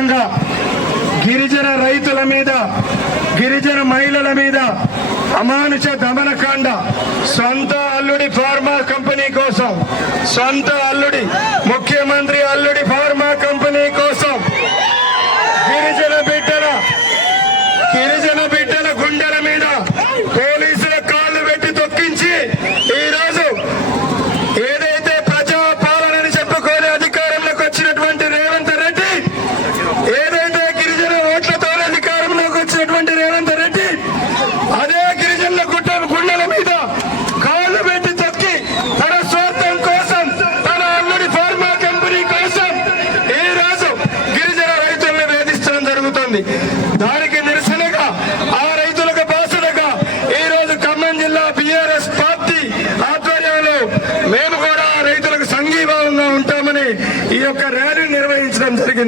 విధంగా గిరిజన రైతుల మీద గిరిజన మహిళల మీద అమానుష దమనకాండ సొంత అల్లుడి ఫార్మా కంపెనీ కోసం సొంత అల్లుడి ముఖ్యమంత్రి అల్లుడి ఫార్మా కంపెనీ కోసం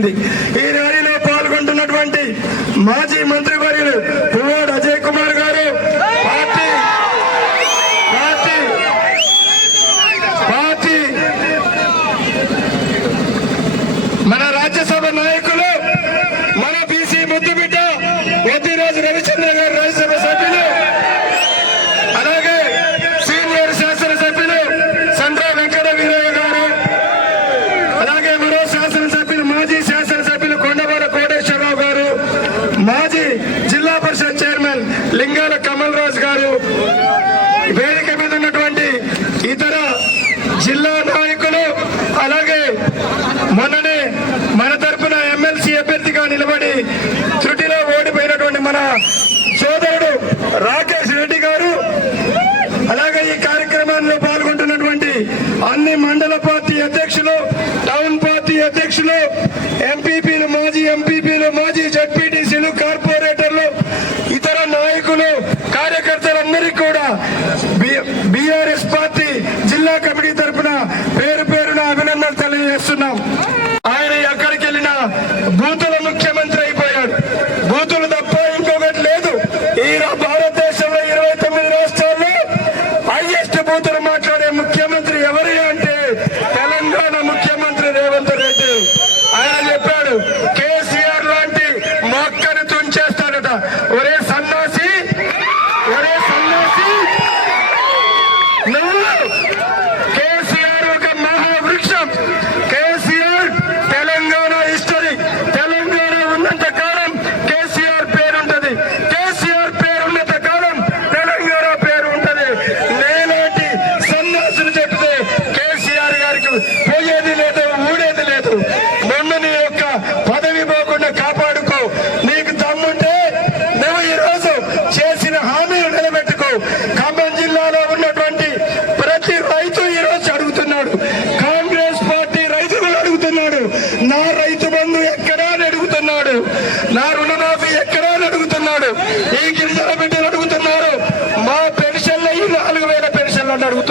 entiende? సోదరుడు రాకేష్ రెడ్డి గారు. అలాగే ఈ కార్యక్రమాల్లో పాల్గొంటున్నటువంటి అన్ని మండల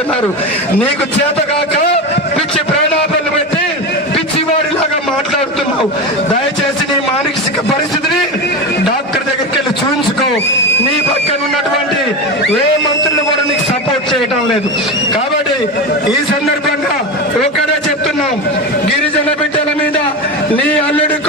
అన్నారు. నీకు చేతగాక పిచ్చి ప్రేణాపలు పెట్టి పిచ్చివాడిలాగా మాట్లాడుతున్నావు. దయచేసి నీ మానసిక పరిస్థితిని డాక్టర్ దగ్గరికి వెళ్ళి చూపించుకో నీ పక్కన ఉన్నటువంటి ఏ మంత్రులు కూడా నీకు సపోర్ట్ చేయటం లేదు. కాబట్టి ఈ సందర్భంగా ఒకటే చెప్తున్నాం. గిరిజన బిడ్డల మీద నీ అల్లుడికి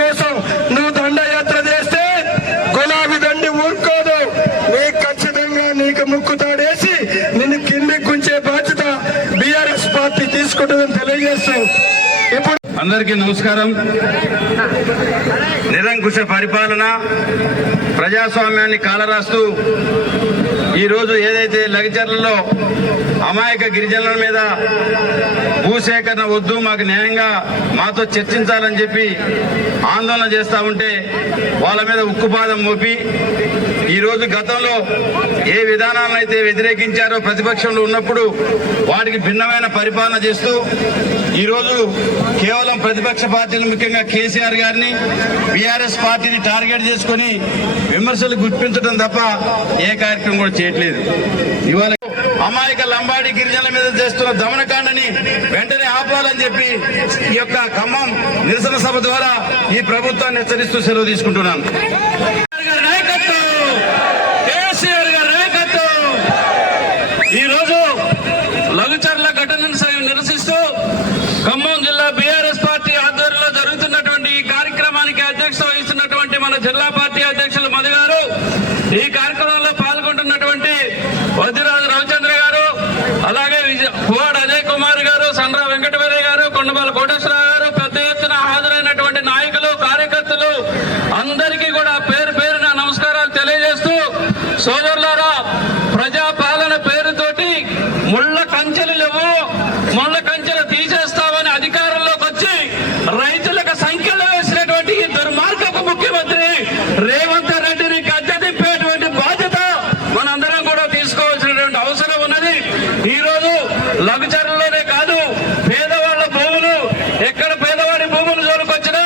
అందరికీ నమస్కారం. నిరంకుశ పరిపాలన ప్రజాస్వామ్యాన్ని కాలరాస్తూ ఈరోజు ఏదైతే లగిచర్లలో అమాయక గిరిజనుల మీద భూసేకరణ వద్దు మాకు న్యాయంగా మాతో చర్చించాలని చెప్పి ఆందోళన చేస్తూ ఉంటే వాళ్ళ మీద ఉక్కుపాదం మోపి ఈరోజు గతంలో ఏ విధానాలను అయితే వ్యతిరేకించారో ప్రతిపక్షంలో ఉన్నప్పుడు వాటికి భిన్నమైన పరిపాలన చేస్తూ ఈరోజు కేవలం ప్రతిపక్ష పార్టీలు ముఖ్యంగా కేసీఆర్ గారిని బీఆర్ఎస్ పార్టీని టార్గెట్ చేసుకుని విమర్శలు గుర్పించడం తప్ప ఏ కార్యక్రమం కూడా చేయట్లేదు. ఇవాళ అమాయక లంబాడి గిరిజనుల మీద చేస్తున్న దమనకాండని వెంటనే ఆపాలని చెప్పి ఈ యొక్క ఖమ్మం నిరసన సభ ద్వారా ఈ ప్రభుత్వాన్ని హెచ్చరిస్తూ సెలవు తీసుకుంటున్నాను. సోదరులారా ప్రజా పాలన పేరుతోటి ముళ్ళ కంచెలు లేవు ముళ్ళ కంచెలు తీసేస్తామని అధికారంలోకి వచ్చి రైతులకు సంఖ్యలో వేసినటువంటి ఈ దుర్మార్గపు ముఖ్యమంత్రి రేవంత్ రెడ్డిని గద్దె దింపేటువంటి బాధ్యత మనందరం కూడా తీసుకోవాల్సినటువంటి అవసరం ఉన్నది ఈ రోజు లఘుచరులోనే కాదు పేదవాళ్ళ భూములు ఎక్కడ పేదవాడి భూములు జోలికొచ్చినా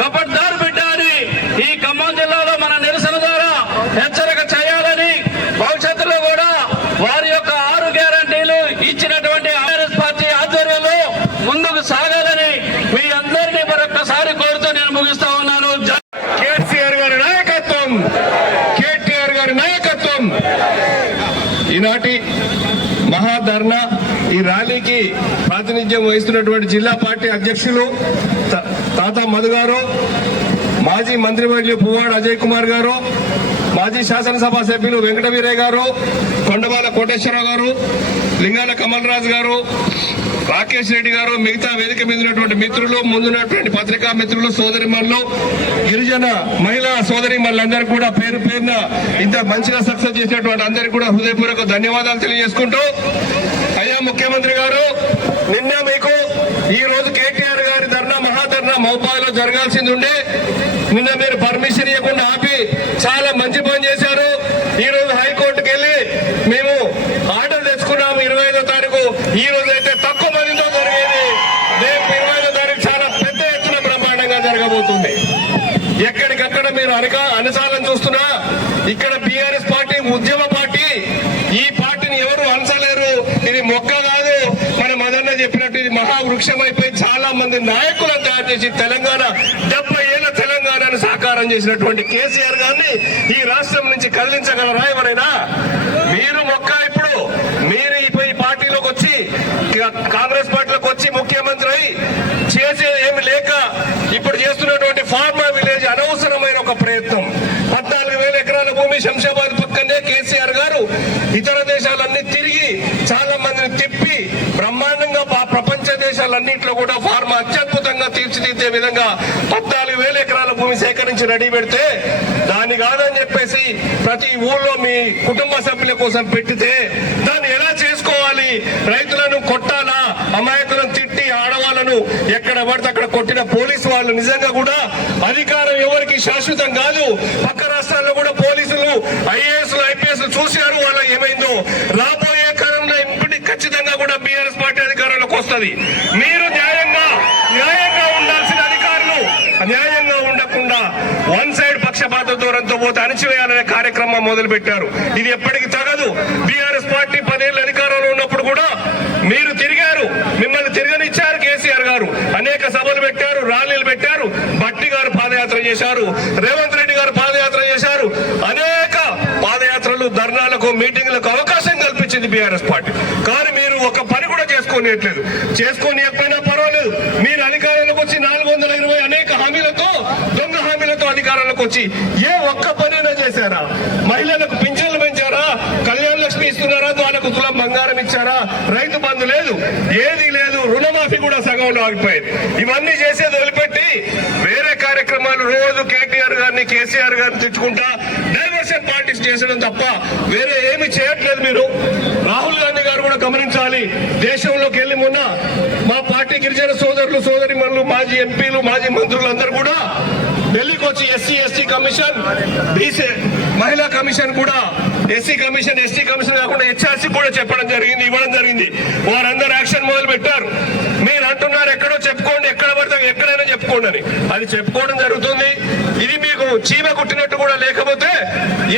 కపట్దారు బిడ్డ అని ఈ ఖమ్మం జిల్లాలో మన నిరసన ద్వారా హెచ్చరిక చేయాలని భవిష్యత్తులో కూడా వారి యొక్క ఆరు గ్యారంటీలు ఇచ్చినటువంటి ఆర్ఎస్ పార్టీ ఆధ్వర్యంలో ముందుకు సాగాలని మీ అందరినీ మరొక్కసారి కోరుతూ నేను ముగిస్తా ఉన్నాను జై కేసీఆర్ గారి నాయకత్వం కేటీఆర్ గారి నాయకత్వం ఈనాటి ధర్నా ఈ ర్యాలీకి ప్రాతినిధ్యం వహిస్తున్నటువంటి జిల్లా పార్టీ అధ్యక్షులు త- తాత మధు గారు మాజీ మంత్రివర్యులు పువ్వాడ అజయ్ కుమార్ గారు మాజీ శాసనసభ సభ్యులు వెంకటవీరయ్య గారు కొండబాల కోటేశ్వరరావు గారు లింగాల కమల్ రాజు గారు రాకేష్ రెడ్డి గారు మిగతా వేదిక మీద ఉన్నటువంటి మిత్రులు ముందున్నటువంటి పత్రికా మిత్రులు సోదరిమణులు గిరిజన మహిళా సోదరిమణులందరికీ కూడా పేరు పేరున ఇంత మంచిగా సక్సెస్ చేసినటువంటి అందరికీ కూడా హృదయపూర్వక ధన్యవాదాలు తెలియజేసుకుంటూ అయ్యా ముఖ్యమంత్రి గారు నిన్న మీకు ఈ రోజు కేటీఆర్ గారి ధర్నా మహాధర్నా మౌపాలో జరగాల్సింది ఉండే. నిన్న మీరు పర్మిషన్ ఇవ్వకుండా ఆపి చాలా మంచి పని చేశారు. ఈ రోజు హైకోర్టుకు వెళ్ళి మేము ఆర్డర్ తెచ్చుకున్నాము ఇరవై ఐదో తారీఖు. ఈ రోజు అయితే అవుతుంది ఎక్కడికక్కడ మీరు అనక అనసాలను చూస్తున్నా ఇక్కడ బీఆర్ఎస్ పార్టీ ఉద్యమ పార్టీ ఈ పార్టీని ఎవరు అనసలేరు ఇది మొక్క కాదు. మన మదన్న చెప్పినట్టు ఇది మహావృక్షం అయిపోయి చాలా మంది నాయకులను తయారు చేసి తెలంగాణ డెబ్బై ఏళ్ళ తెలంగాణను సాకారం చేసినటువంటి కేసీఆర్ గారిని ఈ రాష్ట్రం నుంచి కదిలించగలరా ఎవరైనా మీరు మొక్క ఇప్పుడు మీరు ఇప్పుడు ఈ పార్టీలోకి వచ్చి కాంగ్రెస్ పార్టీలోకి వచ్చి ముఖ్యమంత్రి అయి చేసేది ఏమి చేస్తున్నటువంటి ఫార్మా విలేజ్ అనవసరమైన ఒక ప్రయత్నం. పద్నాలుగు వేల ఎకరాల భూమి శంషాబాద్ పక్కనే కేసీఆర్ గారు ఇతర దేశాలన్నీ తిరిగి చాలా మందిని తిప్పి బ్రహ్మాండంగా ప్రపంచ దేశాలన్నింటిలో కూడా ఫార్మా అత్యద్భుతంగా తీర్చిదిద్దే విధంగా పద్నాలుగు వేల ఎకరాల భూమి సేకరించి రెడీ పెడితే దాని కాదని చెప్పేసి ప్రతి ఊళ్ళో మీ కుటుంబ సభ్యుల కోసం పెట్టితే దాన్ని ఎలా చేసుకోవాలి? రైతులను కొట్టాలా? అమాయకులను తిట్టి ఎక్కడ పడితే అక్కడ కొట్టిన పోలీసు వాళ్ళు నిజంగా కూడా అధికారం ఎవరికి శాశ్వతం కాదు. పక్క రాష్ట్రాల్లో కూడా పోలీసులు ఐఏఎస్ ఐపీఎస్ చూశారు వాళ్ళ ఏమైందో. రాబోయే కాలంలో ఇప్పుడు ఖచ్చితంగా కూడా బీఆర్ఎస్ పార్టీ అధికారంలోకి వస్తది. మీరు న్యాయంగా న్యాయంగా ఉండాల్సిన అధికారులు న్యాయంగా ఉండకుండా వన్ సైడ్ పక్షపాత దూరంతో పోతే అణచివేయాలనే కార్యక్రమం మొదలు పెట్టారు ఇది ఎప్పటికీ తగదు బీఆర్ఎస్ పార్టీ పదేళ్ళ అధికారంలో ఉన్నప్పుడు కూడా మీరు తిరిగారు మిమ్మల్ని తిరగనిచ్చారు కేసీఆర్ గారు అనేక సభలు పెట్టారు ర్యాలీలు పెట్టారు భట్టి గారు పాదయాత్ర చేశారు. రేవంత్ రెడ్డి గారు పాదయాత్ర చేశారు. అనేక పాదయాత్రలు ధర్నాలకు మీటింగ్లకు అవకాశం కల్పించింది బీఆర్ఎస్ పార్టీ. కానీ మీరు ఒక పని కూడా చేసుకోనియట్లేదు. చేసుకోనియకపోయినా పర్వాలేదు. మీరు అధికారంలోకి వచ్చి నాలుగు వందల ఇరవై అనేక హామీలతో దొంగ హామీలతో అధికారంలోకి వచ్చి ఏ ఒక్క పనైనా చేశారా? మహిళలకు పింఛన్లు పెంచారా? కళ్యాణ లక్ష్మి ఇస్తున్నారా? వాళ్ళకు తులం బంగారం ఇచ్చారా? రైతు బంధు లేదు. ఏది లేదు. రుణమాఫీ కూడా సగంలో ఆగిపోయింది. ఇవన్నీ చేసేది వదిలిపెట్టి రోజు కేటీఆర్ గారిని కేసీఆర్ గారిని తెచ్చుకుంటా డైవర్షన్ పార్టీస్ చేసడం తప్ప వేరే ఏమి చేయట్లేదు మీరు. రాహుల్ గాంధీ గారు కూడా గమనించాలి. దేశంలోకి వెళ్ళి మొన్న మా పార్టీ గిరిజన సోదరులు సోదరి మాజీ ఎంపీలు మాజీ మంత్రులు అందరూ కూడా ఢిల్లీకి వచ్చి ఎస్సీ ఎస్టీ కమిషన్ బీసీ మహిళా కమిషన్ కూడా ఎస్సీ కమిషన్ ఎస్టీ కమిషన్ కాకుండా హెచ్ఆర్సీ కూడా చెప్పడం జరిగింది ఇవ్వడం జరిగింది. వారందరూ యాక్షన్ మొదలు పెట్టారు మీరు అంటున్నారు ఎక్కడో చెప్తారు ఎక్కడైనా చెప్పుకోండి అని. అది చెప్పుకోవడం జరుగుతుంది. ఇది మీకు చీమ కుట్టినట్టు కూడా లేకపోతే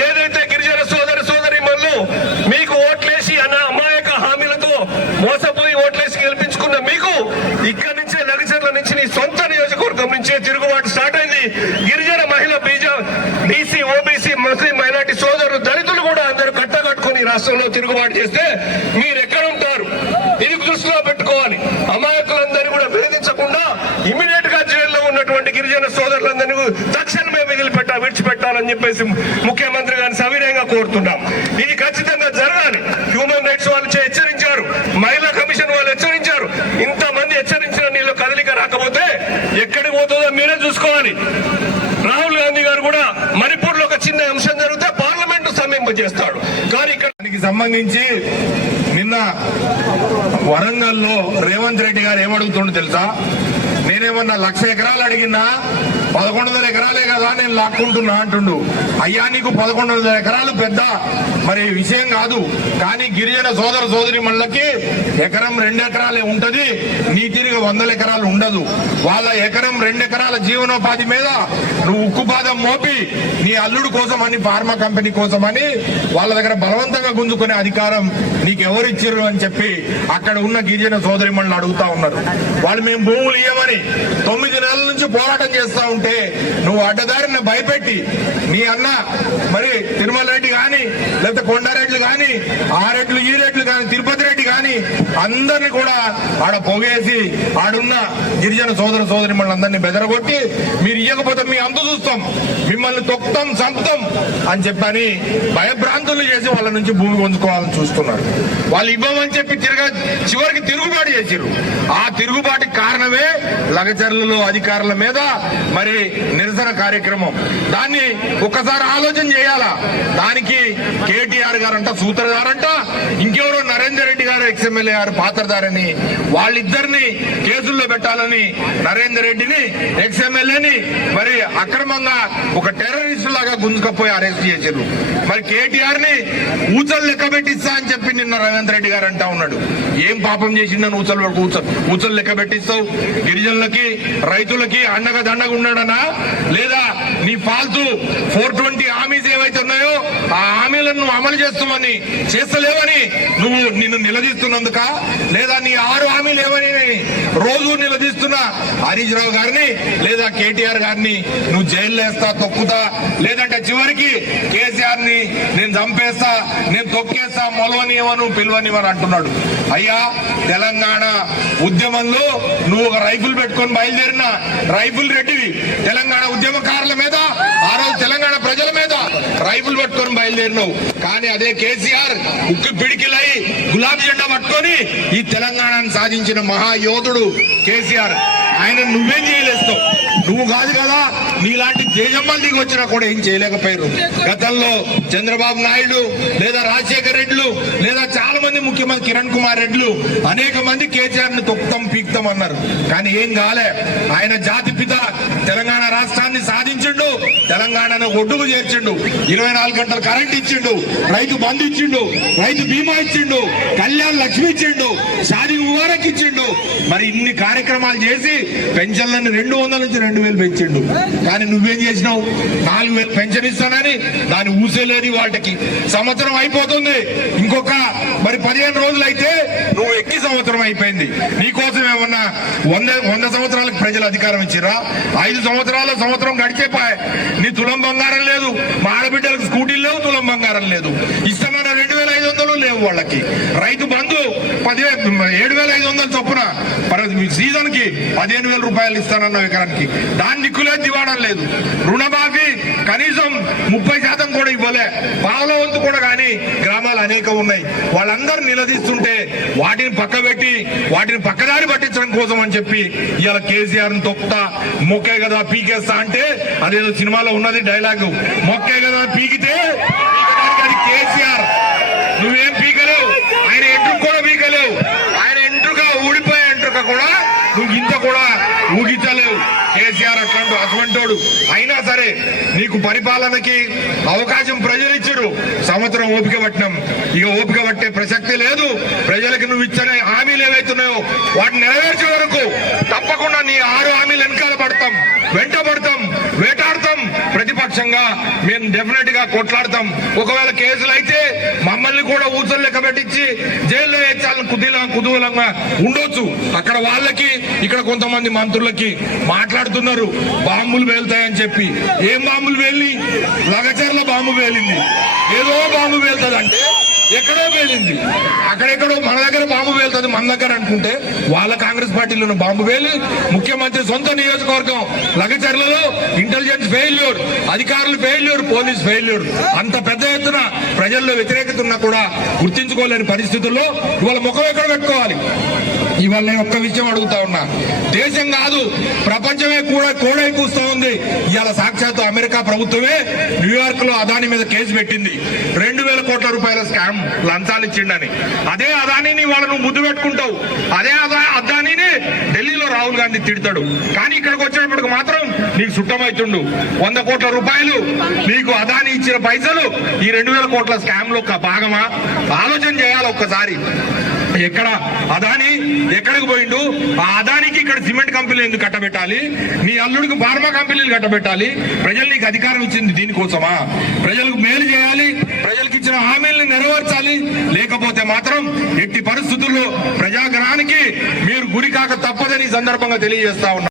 ఏదైతే గిరిజన సోదరి సోదరి మీకు ఓట్లేసి అన్న అమాయక హామీలతో మోసపోయి ఓట్లేసి గెలిపించుకున్న మీకు ఇక్కడి నుంచే నగచర్ల నుంచి నీ సొంత నియోజకవర్గం నుంచే తిరుగుబాటు స్టార్ట్ అయింది. గిరిజన మహిళ బీజ బీసీ ఓబీసీ ముస్లిం మైనార్టీ సోదరులు దళితులు కూడా అందరూ కట్టకట్టుకుని రాష్ట్రంలో తిరుగుబాటు చేస్తే మీరు ఎక్కడ ఉంటారు ఇది దృష్టిలో పెట్టుకోవాలి అమాయకులందరినీ కూడా వేధించకుండా ఇమీడియట్గా జైల్లో ఉన్నటువంటి గిరిజన సోదరులందరినీ తక్షణమే వదిలిపెట్టాలి విడిచిపెట్టాలని చెప్పేసి ముఖ్యమంత్రి గారిని సవినయంగా కోరుతున్నాం. ఇది ఖచ్చితంగా జరగాలి. హ్యూమన్ రైట్స్ వాళ్ళు హెచ్చరించారు. మహిళా కమిషన్ వాళ్ళు హెచ్చరించారు. ఇంతమంది హెచ్చరించిన నీళ్ళు కదలిక రాకపోతే ఎక్కడికి పోతుందో మీరే చూసుకోవాలి. రాహుల్ గాంధీ గారు కూడా మణిపూర్లో ఒక చిన్న అంశం జరిగితే పార్లమెంట్ సమీపజేస్తాడు కానీ ఇక్కడ సంబంధించి నిన్న వరంగల్లో రేవంత్ రెడ్డి గారు ఏమడుగుతుండో తెలుసా? నేనేమన్నా లక్ష ఎకరాలు అడిగినా పదకొండు వందల ఎకరాలే కదా నేను లాక్కుంటున్నా అంటుండు. అయ్యా నీకు పదకొండు వందల ఎకరాలు పెద్ద. మరి విషయం కాదు. కానీ గిరిజన సోదర సోదరి మళ్ళకి ఎకరం రెండు ఎకరాలే ఉంటది. నీ తిరిగి వందల ఎకరాలు ఉండదు. వాళ్ళ ఎకరం రెండు ఎకరాల జీవనోపాధి మీద నువ్వు ఉక్కుపాదం మోపి నీ అల్లుడు కోసం అని ఫార్మా కంపెనీ కోసం అని వాళ్ళ దగ్గర బలవంతంగా గుంజుకునే అధికారం నీకు ఎవరు ఇచ్చారు అని చెప్పి అక్కడ ఉన్న గిరిజన సోదరి అడుగుతా ఉన్నారు. వాళ్ళు మేము భూములు ఇవ్వమని తొమ్మిది నెలల నుంచి పోరాటం చేస్తా ఉంటే నువ్వు అడ్డదారిని భయపెట్టి నీ అన్న మరి తిరుమల రెడ్డి గాని లేకపోతే కొండారెడ్లు గాని ఆ రెడ్లు ఈ రెడ్లు కానీ తిరుపతి రెడ్డి గాని అందరిని కూడా ఆడ పొగేసి ఆడున్న గిరిజన సోదర సోదరి మనందరినీ బెదరగొట్టి మీరు ఇవ్వకపోతే మీ అంత చూస్తాం మిమ్మల్ని తొక్తం సంతం అని చెప్పని భయభ్రాంతులు చేసి వాళ్ళ నుంచి భూమి పొందుకోవాలని చూస్తున్నారు. వాళ్ళు ఇవ్వమని చెప్పి తిరగ చివరికి తిరుగుబాటు చేసిరు ఆ తిరుగుబాటు కారణమే లగచర్లలో అధికారుల మీద మరి నిరసన కార్యక్రమం. దాన్ని ఒక్కసారి ఆలోచన చేయాలా? దానికి కేటీఆర్ గారంట సూత్రధారంట ఇంకెవరో నరేందర్ రెడ్డి గారు ఎక్స్ఎమ్మెల్యే గారు పాత్రధారని వాళ్ళిద్దరిని కేసుల్లో పెట్టాలని నరేందర్ రెడ్డిని ఎక్స్ఎమ్మెల్యేని మరి అక్రమంగా ఒక టెర్రరిస్ట్ లాగా గుంజుకపోయి అరెస్ట్ చేశారు మరి కేటీఆర్ని ఊచలు లెక్క పెట్టిస్తా అని చెప్పి నిన్న రవీంద్ర రెడ్డి గారు అంటా ఉన్నాడు. ఏం పాపం చేసిండని ఊచలు ఊచలు లెక్క పెట్టిస్తావు? గిరిజనులకి రైతులకి అండగా దండగా ఉన్నాడనా? లేదా నీ ఫాల్తూ ఫోర్ ట్వంటీ హామీస్ ఏవైతే ఉన్నాయో ఆ హామీలను నువ్వు అమలు చేస్తామని చేస్తలేవని నువ్వు నిన్ను నిలదీస్తున్నందుక లేదా నీ ఆరు హామీలు ఏమని రోజు నిలదీస్తున్న. హరీష్ రావు గారిని లేదా కేటీఆర్ గారిని నువ్వు జైల్లో వేస్తా తొక్కుతా లేదంటే చివరికి కేసీఆర్ని నేను చంపేస్తా నేను తొక్కేస్తా మొలవనియవను పిలవనివని అంటున్నాడు. అయ్యా తెలంగాణ ఉద్యమంలో నువ్వు ఒక రైఫిల్ పెట్టుకొని బయలుదేరిన రైఫిల్ రెడ్డివి. తెలంగాణ ఉద్యమకారుల మీద ఆ రోజు తెలంగాణ ప్రజల మీద రైఫుల్ పట్టుకొని బయలుదేరినావు. కానీ అదే కేసీఆర్ ఉక్కి పిడికిలై గులాబీ జెండా పట్టుకొని ఈ తెలంగాణను సాధించిన మహాయోధుడు కేసీఆర్. ఆయన నువ్వేం చేయలేస్తావు? నువ్వు కాదు కదా నీలాంటి తేజమ్మలు దిగి వచ్చినా కూడా ఏం చేయలేకపోయారు. గతంలో చంద్రబాబు నాయుడు లేదా రాజశేఖర రెడ్లు లేదా చాలా మంది ముఖ్యమంత్రి కిరణ్ కుమార్ రెడ్లు అనేక మంది కేసీఆర్ని తొక్తం పీక్తం అన్నారు. కానీ ఏం కాలే ఆయన జాతి పిత తెలంగాణ రాష్ట్రాన్ని సాధించిండు తెలంగాణను ఒడ్డుకు చేర్చిండు. ఇరవై నాలుగు గంటలు కరెంట్ ఇచ్చిండు రైతు బంధు ఇచ్చిండు రైతు బీమా ఇచ్చిండు కళ్యాణ్ లక్ష్మి ఇచ్చిండు షాదీ ముబారక్ ఇచ్చిండు. మరి ఇన్ని కార్యక్రమాలు చేసి పెన్షన్లను రెండు వందల నుంచి రెండు వేలు పెంచిండు. కానీ నువ్వేం చేసినావు? నాలుగు వేలు పెన్షన్ ఇస్తానని దాన్ని ఊసేలేని వాటికి సంవత్సరం అయిపోతుంది. ఇంకొక మరి పదిహేను రోజులు అయితే నువ్వు ఎక్కి సంవత్సరం అయిపోయింది. నీకోసం ఏమన్నా వంద వంద సంవత్సరాలకు ప్రజలు అధికారం ఇచ్చిరా? ఐదు సంవత్సరాల సంవత్సరం గడిచేపాయ్ నీ తులం బంగారం లేదు. మా ఆడబిడ్డలకు స్కూటీలు లేవు తులం బంగారం లేదు. ఇష్టమైన రెండు వేల ఐదు వందలు లేవు వాళ్ళకి. రైతు బంధు పదివే ఏడు వేల ఐదు వందలు చొప్పున. సీజన్కి పదిహేను వేల రూపాయలు ఇస్తానన్న ఎకరానికి. దాని దిక్కులే దివాడం లేదు. రుణమాఫీ కనీసం ముప్పై శాతం కూడా ఇవ్వలే. పావుల వంతు కూడా కానీ గ్రామాలు అనేక ఉన్నాయి. వాళ్ళందరూ నిలదీస్తుంటే వాటిని పక్కబెట్టి వాటిని పక్కదారి పట్టించడం కోసం అని చెప్పి ఇవాళ కేసీఆర్ని తొక్కుతా మొక్కే కదా పీకేస్తా అంటే అదేదో సినిమాలో ఉన్నది డైలాగు. మొక్కే కదా పీకితే కేసీఆర్. నువ్వేం పీకలేవు? ఆయన ఎటు కూడా పీకలేవు ఆయన ఎంట్రుక ఊడిపోయే ఎంట్రుక కూడా ఇంత కూడా ఊగించలేవు కేసీఆర్ అట్లాంటి అటువంటోడు. అయినా సరే నీకు పరిపాలనకి అవకాశం ప్రజలు ఇచ్చారు సంవత్సరం ఓపిక పట్టినాం. ఇక ఓపిక పట్టే ప్రసక్తి లేదు. ప్రజలకు నువ్వు ఇచ్చిన హామీలు ఏవైతున్నాయో వాటిని నెరవేర్చే వరకు తప్పకుండా నీ ఆరు హామీలు వెనకాల పడతాం. వెంట పడతాం. వేటాడతాం ప్రతిపక్షంగా మేము డెఫినెట్గా కొట్లాడతాం. ఒకవేళ కేసులు అయితే మమ్మల్ని కూడా ఊచలు లెక్క పెట్టించి జైల్లో వేయించాలని కుదిలా కుతూహలంగా ఉండొచ్చు. అక్కడ వాళ్ళకి ఇక్కడ కొంతమంది మంత్రులకి మాట్లాడుతున్నారు. బాంబులు వేలుతాయని చెప్పి. ఏం బాంబులు వేలి లగచర్ల బాంబు వేలింది ఏదో బాంబు పేలుతుంది అంటే ఎక్కడో పేలింది. అక్కడెక్కడో మన దగ్గర బాంబు పేలుతుంది మన దగ్గర అనుకుంటే వాళ్ళ కాంగ్రెస్ పార్టీలో ఉన్న బాంబు పేలి ముఖ్యమంత్రి సొంత నియోజకవర్గం లగచర్లలో ఇంటెలిజెన్స్ ఫెయిల్యూర్ అధికారులు ఫెయిల్యూర్ పోలీస్ ఫెయిల్యూర్ అంత పెద్ద ఎత్తున ప్రజల్లో వ్యతిరేకత ఉన్నా కూడా గుర్తించుకోలేని పరిస్థితుల్లో ఇవాళ ముఖం ఎక్కడ పెట్టుకోవాలి? ఇవాళ నేను ఒక్క విషయం అడుగుతా ఉన్నా. దేశం కాదు ప్రపంచమే కూడా కోడై కూస్తూ ఉంది. ఇవాళ సాక్షాత్తు అమెరికా ప్రభుత్వమే న్యూయార్క్లో అదాని మీద కేసు పెట్టింది. రెండు వేల కోట్ల రూపాయల స్కామ్ లంచాలు ఇచ్చిండని. అదే అదానిని వాళ్ళ నువ్వు ముద్దు పెట్టుకుంటావు. అదే అదా ఢిల్లీలో రాహుల్ గాంధీ తిడతాడు. కానీ ఇక్కడికి వచ్చేటప్పటికి మాత్రం నీకు సుట్టమైతుండు. వంద కోట్ల రూపాయలు నీకు అదాని ఇచ్చిన పైసలు ఈ రెండు వేల కోట్ల స్కామ్లో ఒక భాగమా? ఆలోచన చేయాలి ఒక్కసారి. ఎక్కడ అదాని ఎక్కడికి పోయిండు? ఆ అదానికి ఇక్కడ సిమెంట్ కంపెనీలు ఎందుకు కట్టబెట్టాలి? నీ అల్లుడికి ఫార్మా కంపెనీలు కట్టబెట్టాలి? ప్రజలు నీకు అధికారం ఇచ్చింది దీనికోసమా? ప్రజలకు మేలు చేయాలి ప్రజలకు ఇచ్చిన హామీలను నెరవేర్చాలి. లేకపోతే మాత్రం ఎట్టి పరిస్థితుల్లో ప్రజాగ్రహానికి మీరు గురి కాక తప్పదని సందర్భంగా తెలియజేస్తా ఉన్నారు